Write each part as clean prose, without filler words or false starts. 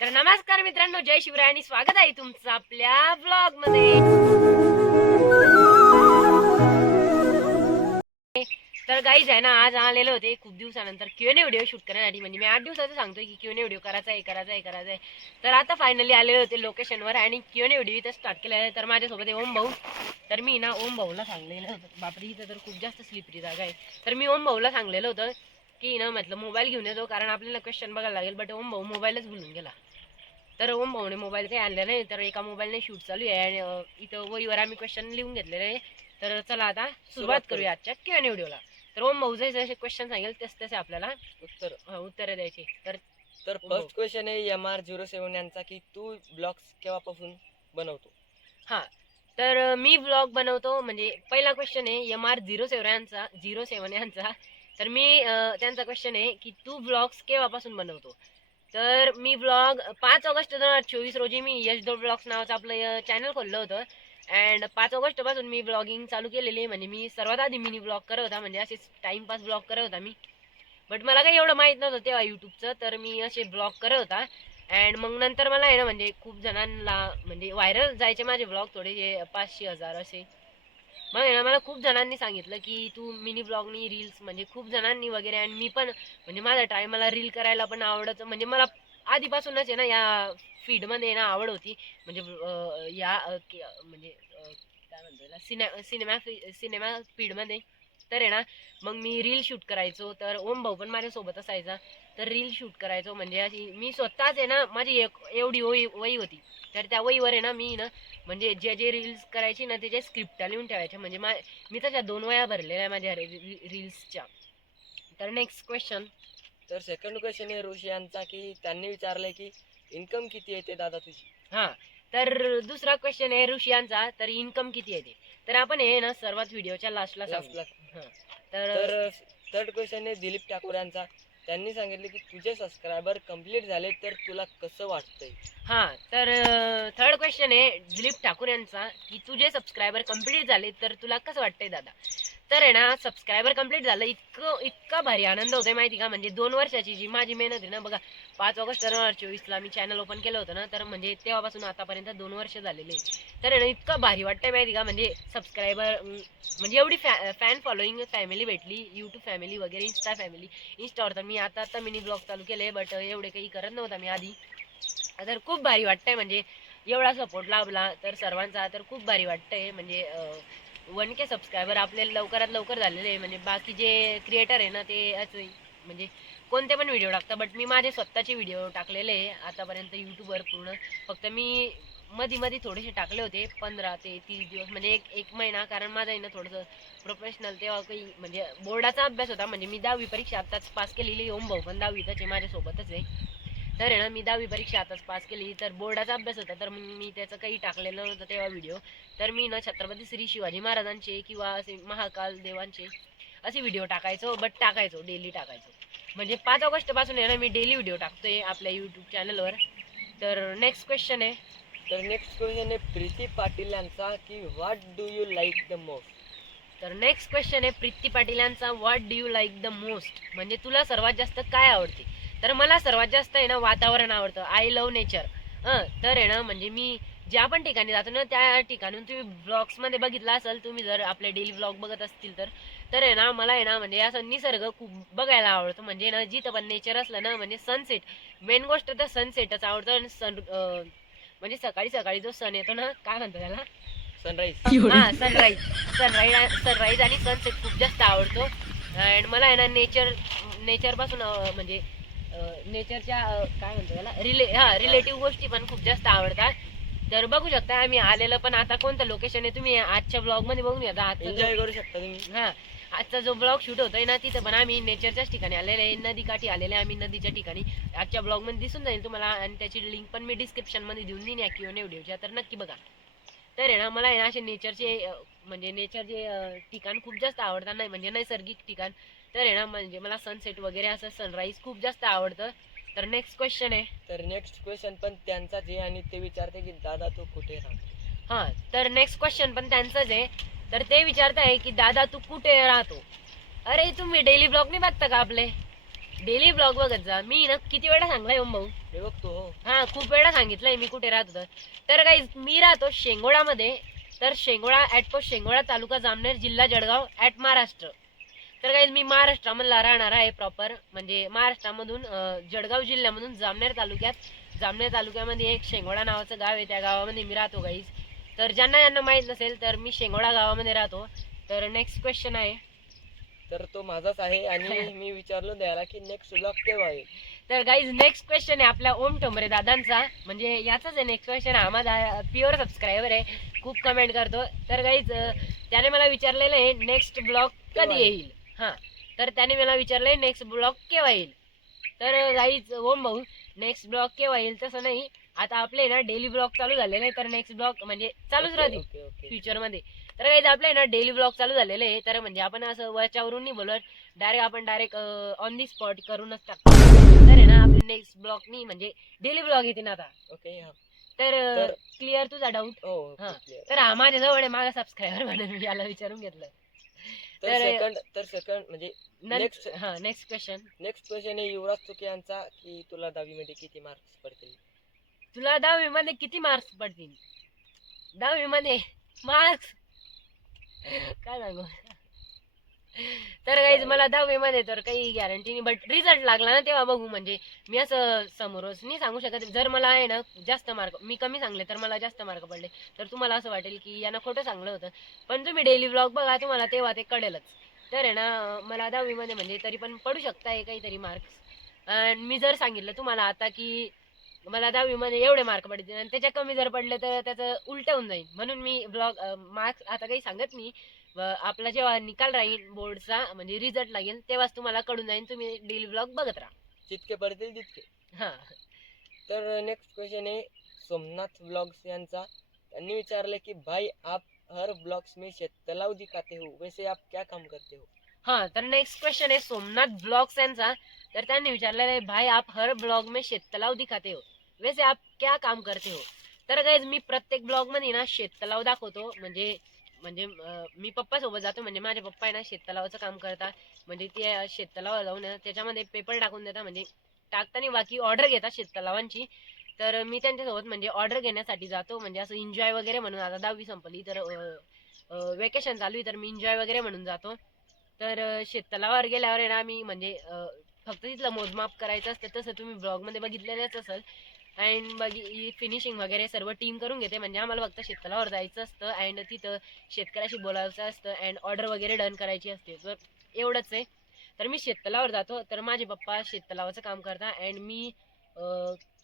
तर नमस्कार मित्रांनो, जय शिवराय आणि स्वागत आहे तुमचं आपल्या ब्लॉग मध्ये. तर गाईज आहे ना, आज आलेले होते खूप दिवसानंतर क्यूएनए व्हिडिओ शूट करण्यासाठी. म्हणजे मी 8 दिवसाचं सांगतोय की क्यूएनए व्हिडिओ करायचा आहे. तर आता फायनली आलेले होते लोकेशनवर आणि क्यूएनए व्हिडिओ इथं स्टार्ट केला आहे. तर माझ्यासोबत आहे ओम भाऊ. तर मी ना ओम भाऊला सांगलेलं होतं, बापरे इथं तर खूप जास्त स्लिपरी जागा आहे. तर मी ओम भाऊला सांगलेलं होतं की ना म्हटलं मोबाईल घेऊन येतो, कारण आपल्याला क्वेश्चन बघायला लागेल. बट ओम भाऊ मोबाईलच भुलून गेला. तर ओम भाऊने मोबाईल काही आणला नाही. तर एका मोबाईलने शूट चालू आहे आणि इथं वहीवर आम्ही क्वेश्चन लिहून घेतलेले आहे. तर चला आता सुरुवात करूया आजच्या क्यूएनए व्हिडिओला. तर ओम भाऊ जसे क्वेश्चन सांगेल तसे आपल्याला उत्तर द्यायचे. तर फर्स्ट क्वेश्चन आहे MR07 यांचा की तू ब्लॉग्स केव्हापासून बनवतो? हा, तर मी ब्लॉग बनवतो. म्हणजे पहिला क्वेश्चन आहे MR07 यांचा. तर मी त्यांचा क्वेश्चन आहे की तू ब्लॉग्स केव्हापासून बनवतो. तर मी ब्लॉग 5 ऑगस्ट 2024 रोजी मी यश डॉट ब्लॉग्स नावाचं आपलं चॅनल खोललं होतं. अँड 5 ऑगस्ट पासून मी ब्लॉगिंग चालू केलेली आहे. म्हणजे मी सर्वात आधी मिनी ब्लॉग करत होता, म्हणजे असेच टाइमपास ब्लॉग करत होता मी. बट मला काही एवढं माहित नव्हतं तेव्हा युट्यूबचं. तर मी असे ब्लॉग करत होता. अँड मग नंतर मला आहे ना, म्हणजे खूप जणांना म्हणजे व्हायरल जायचे माझे ब्लॉग थोडेसे 500-1000 असे. मग आहे ना, मला खूप जणांनी सांगितलं की तू मिनी ब्लॉगनी रील्स, म्हणजे खूप जणांनी वगैरे. आणि मी पण म्हणजे माझा टाइम, मला रील करायला पण आवडतं. म्हणजे मला आधीपासूनच आहे ना या फीडमध्ये ना आवड होती. म्हणजे म्हणजे काय म्हणतो याला, सिनेमा फीडमध्ये. तर आहे ना, मग मी रील शूट करायचो. तर ओम भाऊ पण माझ्यासोबत असायचा. तर रील शूट करायचो. म्हणजे अशी मी स्वतःच आहे ना, माझी एवढी वही होती. तर त्या वहीवर आहे ना मी ना, म्हणजे जे जे रील्स करायची ना त्याच्या स्क्रिप्ट लिहून ठेवायच्या. म्हणजे मी त्याच्या 2 वह्या भरलेल्या आहे माझ्या रील्सच्या. तर नेक्स्ट क्वेश्चन. तर सेकंड क्वेश्चन आहे ऋषी यांचा की त्यांनी विचारलंय की इन्कम किती येते दादा तुझी? हा, तर दुसरा क्वेश्चन आहे ऋषी यांचा. तर इन्कम किती येते. तर आपण हे ना सर्वात व्हिडिओच्या लास्टला सांगू. तर थर्ड क्वेश्चन आहे दिलीप ठाकूर यांचा. त्यांनी सांगितले की तुझे सबस्क्रायबर कंप्लीट झाले तर तुला कसं वाटतंय? हा, तर थर्ड क्वेश्चन आहे दिलीप ठाकूर यांचा की तुझे सबस्क्रायबर कंप्लीट झाले तर तुला कसं वाटतंय दादा. तर आहे ना, सबस्क्रायबर कंप्लीट झालं, इतका भारी आनंद होतोय माहिती का. म्हणजे 2 वर्षाची जी माझी मेहनत आहे ना, बघा 5 ऑगस्ट 2024 मी चॅनल ओपन केलं होतं ना. तर म्हणजे तेव्हापासून आतापर्यंत 2 वर्ष झालेले. तर आहे ना, इतकं भारी वाटतंय माहिती का. म्हणजे सबस्क्रायबर, म्हणजे एवढी फॅन फॉलोईंग फॅमिली भेटली, यूट्यूब फॅमिली वगैरे, इंस्टा फॅमिली. इंस्टावर तर मी आता मिनी ब्लॉग चालू केले, बट एवढे काही करत नव्हता मी आधी. तर खूप भारी वाटतंय. म्हणजे एवढा सपोर्ट लाभला तर सर्वांचा, तर खूप भारी वाटतंय. म्हणजे 1K सबस्क्रायबर आपले लवकरात लवकर झालेले आहे. म्हणजे बाकी जे क्रिएटर आहे ना ते असं म्हणजे कोणते पण व्हिडिओ टाकतात. बट मी माझे स्वतःचे व्हिडिओ टाकलेले आहे आतापर्यंत यूट्यूबवर पूर्ण. फक्त मी मध्ये थोडेसे टाकले होते 15 ते 30 दिवस, म्हणजे एक महिना. कारण माझं आहे ना थोडंसं प्रोफेशनल तेव्हा काही म्हणजे बोर्डाचा अभ्यास होता. म्हणजे मी 10वी परीक्षा आताच पास केलेली. ओम भाऊ पण 10वीतच आहे, माझ्यासोबतच आहे. तर आहे ना, मी 10वी परीक्षा आताच पास केली. तर बोर्डाचा अभ्यास होता. तर मी त्याचं काही टाकलेलं नव्हतं तेव्हा व्हिडिओ. तर मी ना छत्रपती श्री शिवाजी महाराजांचे किंवा असे महाकाल देवांचे असे व्हिडिओ टाकायचो. बट टाकायचो, डेली टाकायचो. म्हणजे 5 ऑगस्ट पासून आहे ना मी डेली व्हिडिओ टाकतोय आपल्या यूट्यूब चॅनलवर. तर नेक्स्ट क्वेश्चन आहे. तर नेक्स्ट क्वेश्चन आहे प्रीती पाटील यांचा की what do you like the most? तर नेक्स्ट क्वेश्चन आहे प्रीती पाटील यांचा, what do you like the most. म्हणजे तुला सर्वात जास्त काय आवडते. तर मला सर्वात जास्त आहे ना वातावरण आवडतं. I love nature. तर आहे ना, म्हणजे मी ज्या पण ठिकाणी जातो ना त्या ठिकाणून तुम्ही ब्लॉग्समध्ये बघितलं असेल, तुम्ही जर आपले डेली ब्लॉग बघत असतील तर आहे ना, मला आहे ना म्हणजे असं निसर्ग खूप बघायला आवडतं. म्हणजे ना जिथं पण नेचर असलं ना, म्हणजे सनसेट, मेन गोष्ट तर सनसेटच आवडतं. आणि म्हणजे सकाळी सकाळी जो सन येतो ना, काय म्हणतो त्याला, सनराईज. हा, सनराईज आणि सनसेट खूप जास्त आवडतो. अँड मला आहे ना नेचर पासून म्हणजे नेचरच्या काय म्हणतो त्याला, रिलेटिव्ह गोष्टी पण खूप जास्त आवडतात. तर बघू शकता आम्ही आलेलं पण आता कोणतं लोकेशन आहे तुम्ही आजच्या ब्लॉग मध्ये बघून घ्या. एन्जॉय करू शकता तुम्ही. हा, आजचा जो ब्लॉग शूट होतोय ना तिथं पण आम्ही नेचरच्याच ठिकाणी आलेले आहे. नदीकाठी आलेले आम्ही, नदीच्या ठिकाणी. आजच्या ब्लॉग मध्ये दिसून जाईल तुम्हाला. आणि त्याची लिंक पण मी डिस्क्रिप्शन मध्ये देऊन देईन या क्यूएनए व्हिडिओच्या. तर नक्की बघा. तर आहे ना, मला आहे ना असे नेचरचे म्हणजे नेचरचे ठिकाण खूप जास्त आवडतात. नाही म्हणजे नैसर्गिक ठिकाण. तर आहे ना, म्हणजे मला सनसेट वगैरे असं सनराईज खूप जास्त आवडतं. तर नेक्स्ट क्वेश्चन आहे. तर नेक्स्ट क्वेश्चन पण त्यांचाच आहे आणि ते विचारते की दादा तू कुठे राहतो? हा, तर नेक्स्ट क्वेश्चन पण त्यांचंच आहे. तर ते विचारत आहे की दादा तू कुठे राहतो. अरे तुम्ही डेली ब्लॉग नाही बघता का आपले. डेली ब्लॉग बघत जा. मी ना किती वेळा सांगलाय ओम भाऊ, मी बघतो हो. हा खूप वेळा सांगितलंय मी कुठे राहत होतं. तर काही मी राहतो शेंगोळामध्ये. तर शेंगोळा @पोस्ट शेंगोळा, तालुका जामनेर, जिल्हा जळगाव महाराष्ट्र. तर काही मी महाराष्ट्रामधला राहणार आहे प्रॉपर, म्हणजे महाराष्ट्रामधून जळगाव जिल्ह्यामधून जामनेर तालुक्यामध्ये एक शेंगोळा नावाचं गाव आहे, त्या गावामध्ये मी राहतो गाईज. तर ज्यांना ज्यांना माहित नसेल तर मी शेंगोळा गावामध्ये राहतो. तर नेक्स्ट क्वेश्चन आहे. तर तो माझाच आहे आणि मी विचारलो द्यायला की नेक्स्ट ब्लॉग केव्हा येईल. तर गाईज नेक्स्ट क्वेश्चन आहे आपल्या ओम ठोंबरे दादांचा, म्हणजे याचाच आहे नेक्स्ट क्वेश्चन. हा माझा प्युअर सबस्क्रायबर आहे, खूप कमेंट करतो. तर गाईज त्याने मला विचारलेलं आहे नेक्स्ट ब्लॉग कधी येईल. हा, तर त्याने मला विचारलंय नेक्स्ट ब्लॉग केव्हा येईल. तर गाईज ओम भाऊ, नेक्स्ट ब्लॉग केव्हा येईल तसं नाही, आता आपले ना डेली ब्लॉग चालू झालेले आहे. तर नेक्स्ट ब्लॉग म्हणजे चालूच राहतील ओके ओके. फ्युचर मध्ये. तर काही आपले ना डेली ब्लॉग चालू झालेले आहे. तर म्हणजे आपण असं वरच्यावरून नाही बोलत, डायरेक्ट ऑन दी स्पॉट करूनच टाकतो. तर आहे ना आपले नेक्स्ट ब्लॉग नाही म्हणजे डेली ब्लॉग येते ना आता. ओके हा. तर क्लिअर तुझा डाऊट. हो हा. clear. तर हा माझ्या जवळ आहे, माझा सबस्क्रायबर म्हणून मी याला विचारून घेतलं. तर सेकंड म्हणजे नेक्स्ट नेक्स्ट क्वेश्चन आहे युवराज चुके यांचा की तुला 10वी मध्ये किती मार्क्स पडतील. तुला 10वी मध्ये किती मार्क्स पडतील? 10वी मध्ये मार्क्स काय सांगू. तर काही मला 10वी मध्ये तर काही गॅरंटी नाही, बट रिझल्ट लागला ना तेव्हा बघू. म्हणजे मी असं समोरच नाही सांगू शकत. जर मला आहे ना जास्त मार्क, मी कमी सांगले तर मला जास्त मार्क पडले, तर तुम्हाला असं वाटेल की यानं खोटं सांगलं होतं. पण तुम्ही डेली ब्लॉग बघा, तुम्हाला तेव्हा ते कळेलच. तर आहे ना मला 10वी मध्ये म्हणजे तरी पण पडू शकताय काहीतरी मार्क्स. आणि मी जर सांगितलं तुम्हाला आता की मला 10वी मध्ये एवढे मार्क पडतील आणि त्याच्या कमी जर पडले तर त्याचं उलट होऊन जाईल. म्हणून मी ब्लॉग मार्क्स आता काही सांगत नाही. आपला जेव्हा निकाल राहील बोर्डचा म्हणजे रिझल्ट लागेल तेव्हाच तुम्हाला कळून जाईल. तुम्ही डेली ब्लॉग बघत राहा. जितके पडतील तितके. हा. तर नेक्स्ट क्वेश्चन आहे सोमनाथ ब्लॉग्स यांचा. त्यांनी विचारले की भाई आप हर ब्लॉग्स में तलाव दिखाते हो, वैसे आप क्या काम करते हो. हा, तर नेक्स्ट क्वेश्चन आहे सोमनाथ ब्लॉग्स यांचा. तर त्यांनी विचारलेलं आहे भाई आप हर ब्लॉग में शेततलाव दिखाते हो, वैसे आप क्या काम करते हो. तर गाइज मी प्रत्येक ब्लॉग मध्ये ना शेततलाव दाखवतो. म्हणजे म्हणजे मी पप्पा सोबत जातो, म्हणजे माझे पप्पा आहे ना शेततलावाचं काम करतात. म्हणजे ते शेततलाव लावून त्याच्यामध्ये पेपर टाकून देतात, म्हणजे टाकताना बाकी ऑर्डर घेतात शेततलावांची. तर मी त्यांच्यासोबत म्हणजे ऑर्डर घेण्यासाठी जातो, म्हणजे असं एन्जॉय वगैरे म्हणून. आता 10वी संपली तर वेकेशन चालू आहे, तर मी एन्जॉय वगैरे म्हणून जातो. तर शेततलावावर गेल्यावर आहे ना मी म्हणजे फक्त तिथलं मोजमाप करायचं असतं, तसं तुम्ही ब्लॉग मध्ये बघितलेलंच असेल. अँड फिनिशिंग वगैरे सर्व टीम करून घेते, म्हणजे आम्हाला फक्त शेततलावावर जायचं असतं अँड तिथं शेतकऱ्याशी बोलायचं असतं अँड ऑर्डर वगैरे डन करायची असते. तर एवढंच आहे. तर मी शेततलावावर जातो, तर माझे पप्पा शेततलावाचं काम करतात अँड मी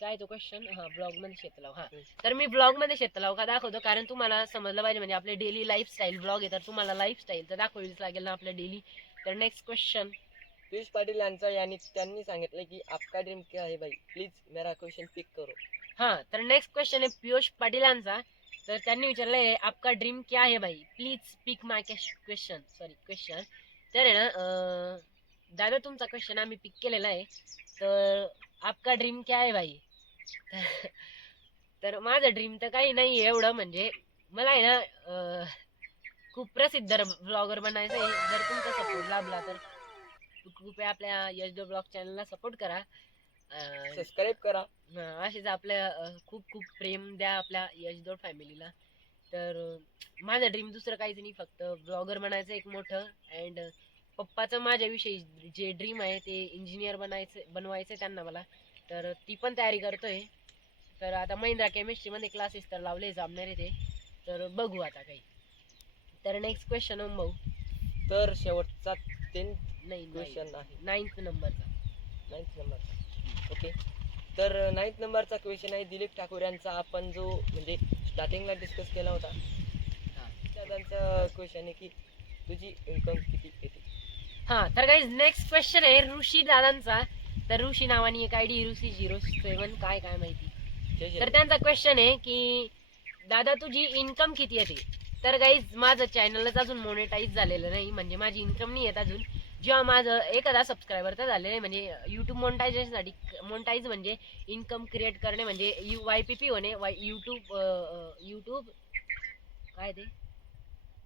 काय तो क्वेश्चन, हा ब्लॉग मध्ये शेततलाव. हा, तर मी ब्लॉग मध्ये शेततलाव का दाखवतो, कारण तुम्हाला समजलं पाहिजे. म्हणजे आपले डेली लाईफस्टाईल ब्लॉग आहे, तर तुम्हाला लाईफस्टाईल तर दाखवावीच लागेल ना आपल्या डेली. तर नेक्स्ट क्वेश्चन पियुष पाटील यांचा यांनी त्यांनी सांगितलं की आपका ड्रीम क्या है भाई, प्लीज मेरा क्वेश्चन पिक करो. हा, तर नेक्स्ट क्वेश्चन आहे पियुष पाटीलांचा. तर त्यांनी विचारलंय आपका ड्रीम क्या है भाई, प्लीज पिक माय क्वेश्चन. तर आहे ना दादा तुमचा क्वेश्चन आम्ही पिक केलेला आहे. तर आपका ड्रीम क्या है भाई. तर माझं ड्रीम तर काही नाही एवढं. म्हणजे मला आहे ना खूप प्रसिद्ध ब्लॉगर बनायचं आहे. जर तुमचा सपोर्ट लाभला तर कृपया आपल्या यशदो ब्लॉग चॅनलला सपोर्ट करा. सबस्क्राईब करा. असेच आपल्या खूप खूप प्रेम द्या आपल्या यशदोड फॅमिलीला. तर माझं ड्रीम दुसरं काहीच नाही, फक्त ब्लॉगर बनायचं एक मोठं. अँड पप्पाचं माझ्याविषयी जे ड्रीम आहे ते इंजिनियर बनवायचं त्यांना मला. तर ती पण तयारी करतोय. तर आता महिंद्रा केमिस्ट्री मध्ये क्लासेस तर लावले जामणार आहे ते, तर बघू आता काही. तर नेक्स्ट क्वेश्चन ओम भाऊ. तर शेवटचा 10th नाही क्वेश्चन आहे 9th नंबरचा. 9th नंबरचा. ओके, तर 9th नंबरचा क्वेश्चन आहे दिलीप ठाकूर यांचा. आपण जो म्हणजे स्टार्टिंगला डिस्कस केला होता त्यांचा क्वेश्चन आहे की तुझी इन्कम किती येते. हा, तर गाईज नेक्स्ट क्वेश्चन आहे ऋषी दादांचा. तर ऋषी नावानी एक आयडी ऋषी 07 काय काय माहिती. तर त्यांचा क्वेश्चन आहे की दादा तुझी इन्कम किती येते. तर गाईज माझं चॅनलच अजून मोनेटाईज झालेलं नाही, म्हणजे माझी इन्कम नाही येत अजून. जेव्हा माझं 1000 सबस्क्रायबर तर झालेलं आहे, म्हणजे युट्यूब मोनेटायझेशनसाठी. मोनेटाईज म्हणजे इन्कम क्रिएट करणे, म्हणजे YPP होणे. युट्यूब काय ते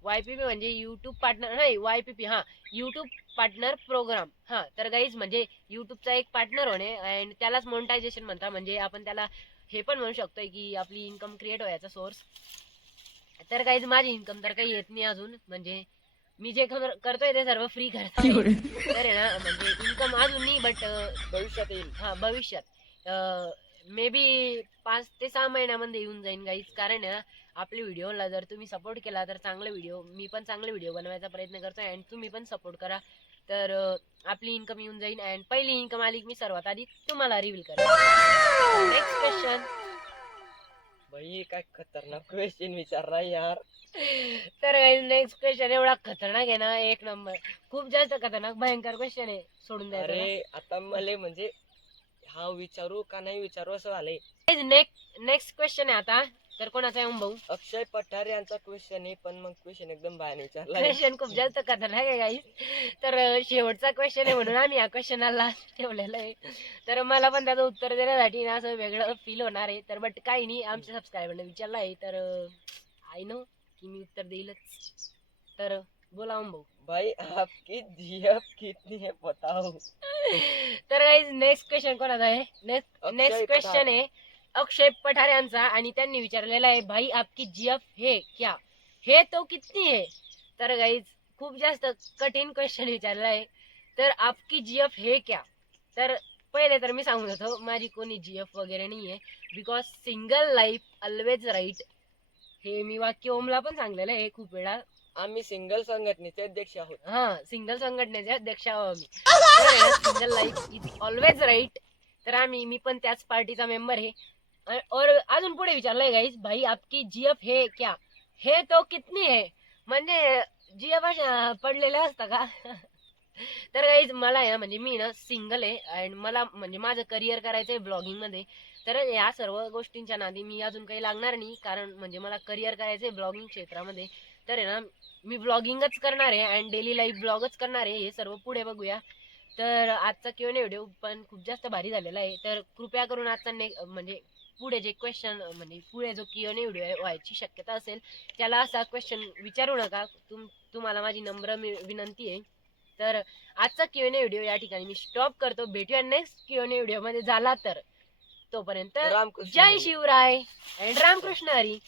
YPP म्हणजे युट्यूब पार्टनर, नाही YPP हा युट्यूब पार्टनर प्रोग्राम. हा तर गाईज म्हणजे युट्यूबचा एक पार्टनर होणे अँड त्यालाच मोनेटायझेशन म्हणतात. म्हणजे आपण त्याला हे पण म्हणू शकतोय की आपली इन्कम क्रिएट व्हायचा सोर्स. तर गाईज माझी इन्कम तर काही येत नाही अजून, म्हणजे मी जे करतोय ते सर्व फ्री करतोय. तर आहे ना म्हणजे इन्कम अजून नाही, बट भविष्यात येईल. हा भविष्यात मे बी 5 ते 6 महिन्यामध्ये येऊन जाईन गाईज. कारण आहे ना आपल्या व्हिडिओला जर तुम्ही सपोर्ट केला तर चांगले व्हिडिओ, मी पण चांगले व्हिडिओ बनवायचा प्रयत्न करतोय अँड तुम्ही पण सपोर्ट करा. तर आपली इन्कम येऊन जाईल अँड पहिली इन्कम आली की मी सर्वात आधी तुम्हाला रिव्हील करेन. Next question. भाई काय खतरनाक क्वेश्चन विचारला यार. तर नेक्स्ट क्वेश्चन एवढा खतरनाक आहे ना, एक नंबर, खूप जास्त खतरनाक भयंकर क्वेश्चन आहे, सोडून द्यायचं ना. अरे आता मला म्हणजे हा विचारू का नाही विचारू असं झालंय. नेक्स्ट क्वेश्चन आहे आता. तर कोणाचा आहे भाऊ? अक्षय पठार यांचा क्वेश्चन आहे, पण मग क्वेश्चन एकदम बाहेर विचारला. क्वेश्चन खूप जास्त खतरनाक आहे गाईस. तर शेवटचा क्वेश्चन आहे म्हणून आम्ही या क्वेश्चनला ठेवलेलं आहे. तर मला पण त्याचं उत्तर देण्यासाठी ना असं वेगळं फील होणार आहे. तर बट काही नाही, आमच्या सबस्क्रायबरने विचारलं आहे तर आय नो की मी उत्तर देईलच. तर बोला भाऊ. भाई आपकी जीएफ कितनी है बताओ. तर गाईज नेक्स्ट क्वेश्चन कोणाचा आहे? नेक्स्ट अक्षय क्वेश्चन आहे अक्षय पठार यांचा आणि त्यांनी विचारलेला आहे भाई आपकी जीएफ है क्या, हे तो कितनी है. तर गाईज खूप जास्त कठीण क्वेश्चन विचारला आहे. तर आपकी जीएफ है क्या. तर पहिले तर मी सांगून होतो माझी कोणी जीएफ वगैरे नाहीये, because single life always right, हे मी वाक्य ओमला पण सांगलेलं आहे खूप वेळा. आम्ही सिंगल संघटनेचे अध्यक्ष आहोत. हा सिंगल संघटनेचे अध्यक्ष आहोत आम्ही. Single life is always right. तर मी पण त्याच पार्टीचा मेंबर आहे. और अजून पुढे विचारलंय गाईज भाई आपकी जीएफ है क्या, हे तो कितनी है. म्हणजे जीएफ पडलेलं असतं का. तर गाईज मला आहे म्हणजे मी ना सिंगल आहे अँड मला म्हणजे माझं करिअर करायचंय ब्लॉगिंग मध्ये. तर या सर्व गोष्टींच्या नादी मी अजून काही लागणार नाही, कारण म्हणजे मला करिअर करायचंय ब्लॉगिंग क्षेत्रामध्ये. तर आहे ना मी ब्लॉगिंगच करणार आहे अँड डेली लाईफ ब्लॉगच करणार आहे. हे सर्व पुढे बघूया. तर आजचा Q&A व्हिडिओ पण खूप जास्त भारी झालेला आहे. तर कृपया करून आजचा म्हणजे पुढे जे क्वेश्चन म्हणजे पुढे जो Q&A व्हिडिओ व्हायची शक्यता असेल त्याला असा क्वेश्चन विचारू नका. तुम्हाला माझी नम्र विनंती आहे. तर आजचा Q&A व्हिडिओ या ठिकाणी मी स्टॉप करतो. भेटूया नेक्स्ट Q&A व्हिडिओ मध्ये झाला तर. तोपर्यंत रामकृष्ण जय हरी. शिवराय अँड रामकृष्ण हरी.